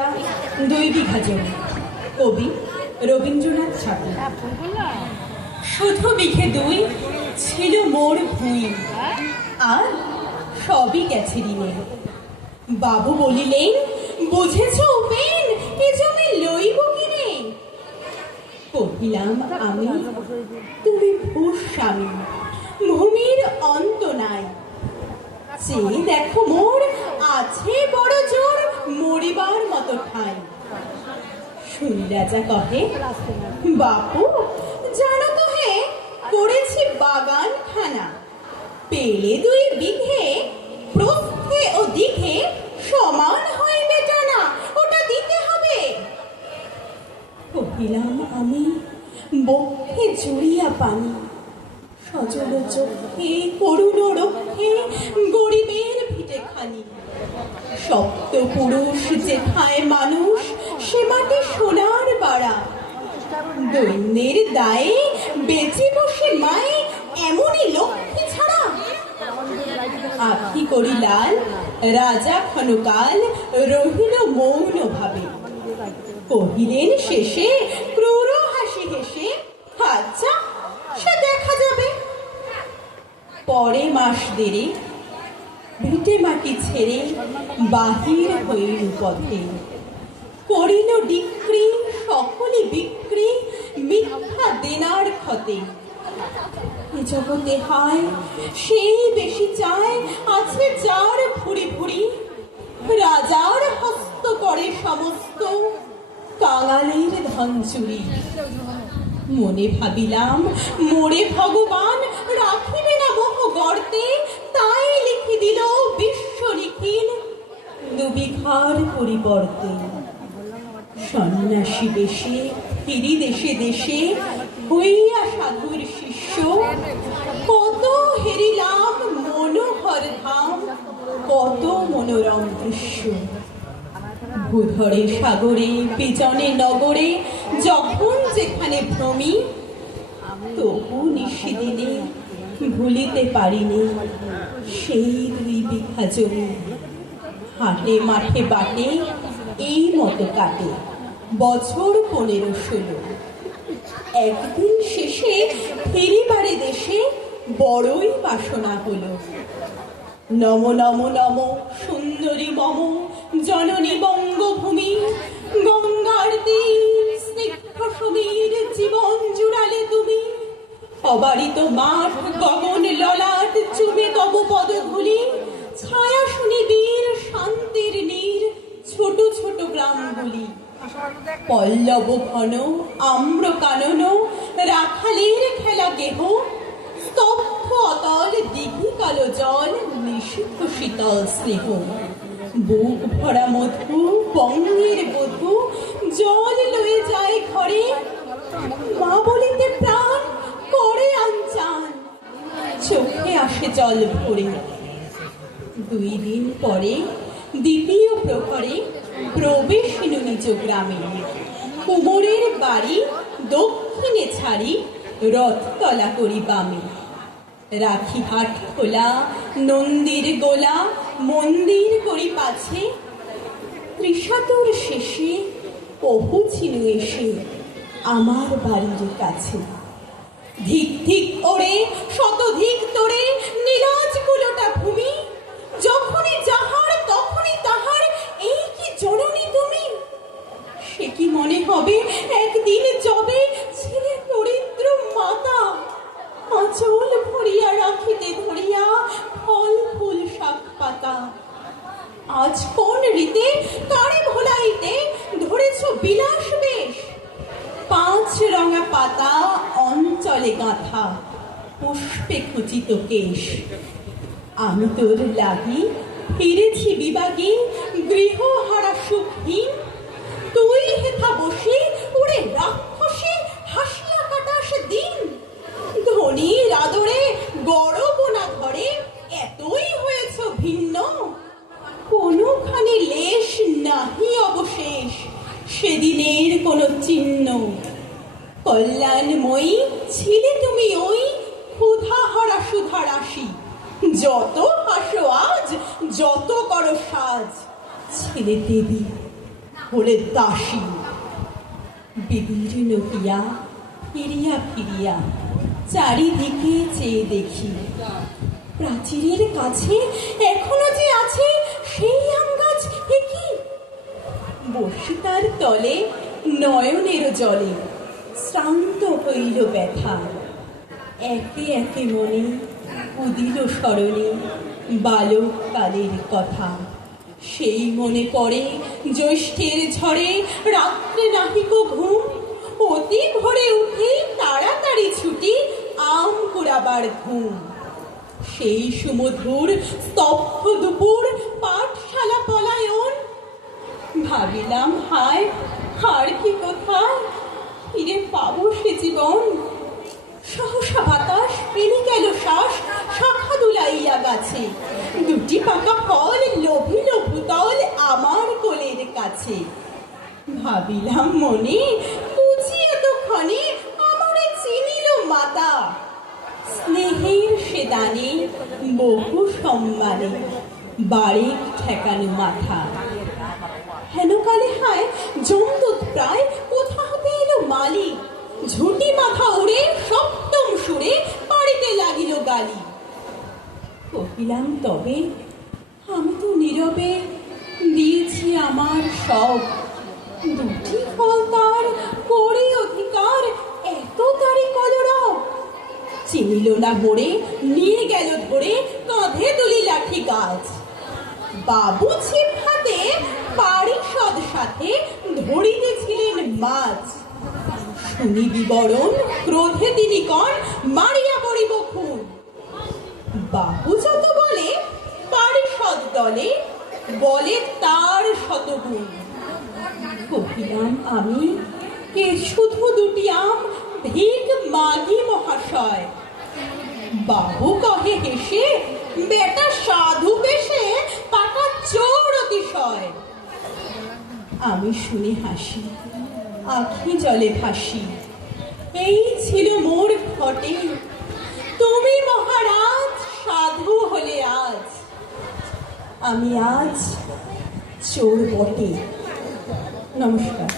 2 বিঘা জমি। কবি রবীন্দ্রনাথ ঠাকুর। শুধু বিঘে 2 ছিল মোর ভুঁই, আর সবই গেছে ঋণে। বাবু বলিলেন, বুঝেছ উপেন, এ জমি লইব কিনে? কহিলাম আমি, তুমি ভূস্বামী, ভূমির অন্ত নাই। চেয়ে দেখো মোর আছে বড় জোর, মরিবার মতো ঠাই। শুনি রাজা কহে, বাপু জানো তো হে, করেছি বাগান খানা। পেলে 2 বিঘে, প্রস্থে ও দিঘে সমান হইবে টানা, ওটা দিতে হবে। কহিলাম আমি, বক্ষে জড়িয়া পানি, সজল চোখে করুণ রক্ষে গরিবের ভিটে খানি। সপ্ত পুরুষ যেথায় মানুষ, সে মাটি সোনার বাড়া। দৈন্যের দায়ে বেঁচে বসে মায়ে, এমনই লক্ষ্মী ছাড়া। আখি করি লাল, রাজা ক্ষণকাল রহিল মৌন ভাবে। কহিলেন শেষে ক্রূর হাসি হেসে, আচ্ছা সে দেখা যাবে। পরে মাস দেরে ভিটে মাটি ছেড়ে বাহির হইল পথে। করিল ডিক্রি সকলে বিক্রি, মিথ্যা দেনার ক্ষতে। এ জগতে হায় সেই বেশি চায়, আছে যার ভুরি ভুরি। রাজার হস্ত করে সমস্ত, কাঙালের ধন চুরি। মনে ভাবিলাম, মোরে ভগবান রাখিবে না মোহ গর্তে, তাই লিখে দিল বিশ্ব লিখিল 2 বিঘার পরিবর্তে। সন্ন্যাসী বেশে ফিরি দেশে দেশে, হইয়া সাধুর শিষ্য। কত হেরিলাম মনোহর ধাম, কত মনোরম দৃশ্য। ভূধরে সাগরে বিজনে নগরে, যখন যেখানে ভ্রমি। তবু নিশিদিনে ভুলিতে পারিনি সেই 2 বিঘা জমি। হাটে মাঠে বাটে এই মতো কাটে বছর 15-16। একদিন শেষে ফিরিবারে দেশে বড়ই বাসনা হলো। নম নম নম সুন্দরী মম জননী বঙ্গভূমি। গঙ্গার তীর স্নিগ্ধ সমীর, জীবন জুড়ালে তুমি। অবারিত মাঠ গগন ললাট, চুমে তব পদধূলি। ছায়া শুনি বীর শান্তির নীর, ছোট ছোট গ্রামগুলি। পল্লব ঘন আম্র কানন, রাখালের খেলা গেহ। স্তব্ধ অতল দিঘি কালো জল, নিষিদ্ধ শীতল স্নেহ। বুক ভরা মধু বঙ্গের বধূ, জল লয়ে যায় ঘরে। মা বলিতে প্রাণ করে আনচান, চোখে আসে জল ভরে। 2 দিন পরে দ্বিতীয় প্রহরে প্রবেশিনু নিজ গ্রামে। কুমোরের বাড়ি দক্ষিণে ছাড়ি, রথতলা করি বামে। রাখি হাট খোলা, নন্দীর গোলা, মন্দির করি পাছে। ত্রিশাতুর শেষে পৌঁছিনু এসে আমার বাড়ির কাছে। ধিক ধিক ওরে শতধিক তোরে, নীলাজ কুলোটা ভূমি। যখনই যাহার তখনই তাহার, এই কি জননী তুমি। সে কি মনে হবে একদিন যবে ছেলে দরিদ্র মাতা। আঁচল ভরিয়া রাখিতে ধরিয়া ফল ফুল শাক পাতা। আজ কোন রীতে কারে ভোলাইতে ধরেছ বিলাস বেশ। 5 রঙা পাতা অঞ্চলে গাঁথা, পুষ্পে খচিত কেশ। আমি তোর লাগি ফিরেছি বিবাগী, গৃহহারা সুখহীন। তুই হেথা বসে ওরে রাক্ষসী, হাসিয়া কাটাস দিন। ধনীর আদরে গরব না ধরে, এতই হয়েছ ভিন্ন। কোনখানে লেশ নাহি অবশেষ, সেদিনের কোন চিহ্ন। কল্যাণময়ী ছিলে তুমি ওই, ক্ষুধাহারা সুধা রাশি। যত হাসো আজ, যত করো সাজ, ছেলে দেবী। হলে দাসী। বিদীর্ণ হইয়া ফিরিয়া ফিরিয়া চারিদিকে চেয়ে দেখি, প্রাচীরের কাছে এখনো যে আছে সেই আম গাছ। কি বসি তার তলে নয়নের জলে শ্রান্ত হইল ব্যথা। একে একে মনে উদিল স্মরণে বালক কালের কথা। সেই মনে পড়ে জ্যৈষ্ঠের ঝড়ে রাত্রে নাহিক ঘুম, অতি ভোরে উঠে তাড়াতাড়ি ছুটি আম কুড়াবার ঘুম। সেই সুমধুর স্তব্ধ দুপুর পাঠশালা পলায়ন। ভাবিলাম হায় আর কি কোথায় ফিরে পাবো সে জীবন। সহসা বাতাস পেনে গেল শ্বাস, শাখা দুলাইয়া গাছে। দুটি পাকা ফল লোভিল ভূতল আমার কোলের কাছে। ভাবিলাম মনে বুঝি এতক্ষণে আমারে চিনিল মাতা। স্নেহের সে দানে বহু সম্মানে বাড়ি ঠেকানো মাথা। হেনকালে হায় জমদূত প্রায় কোথা হতে এলো মালি। ঝুটি মাথা উড়ে সপ্তম সুরে পাড়িতে লাগিল গালি। কহিলাম তবে আমি তো নীরবে দিয়েছি আমার সব। দুটি ফল তার করে অধিকার, এত তারি কলরব। চিনিল না মোড়ে নিয়ে গেল ধরে কাঁধে তুলি লাঠি গাছ। বাবু ছিপ হাতে পারিষদ সাথে ধরিতেছিলেন মাছ। শুনি বিবরণ ক্রোধে তিনি কন মারিয়া পড়িব খুন। বাবু যত বলে পারিষদ দলে বলে তার শতগুণ। কহিলাম আমি কে শুধু দুটি আম ভিক মাগি মহাশয়। বাবু কহে হেসে বেটা সাধু বেশে পাকা চোর অতিশয়। আমি শুনে হাসি আখি জলে ভাসি। এই ছিল মোর ঘটে, তুমি মহারাজ সাধু হলে আজ। আমি আজ চোর বটে। নমস্কার।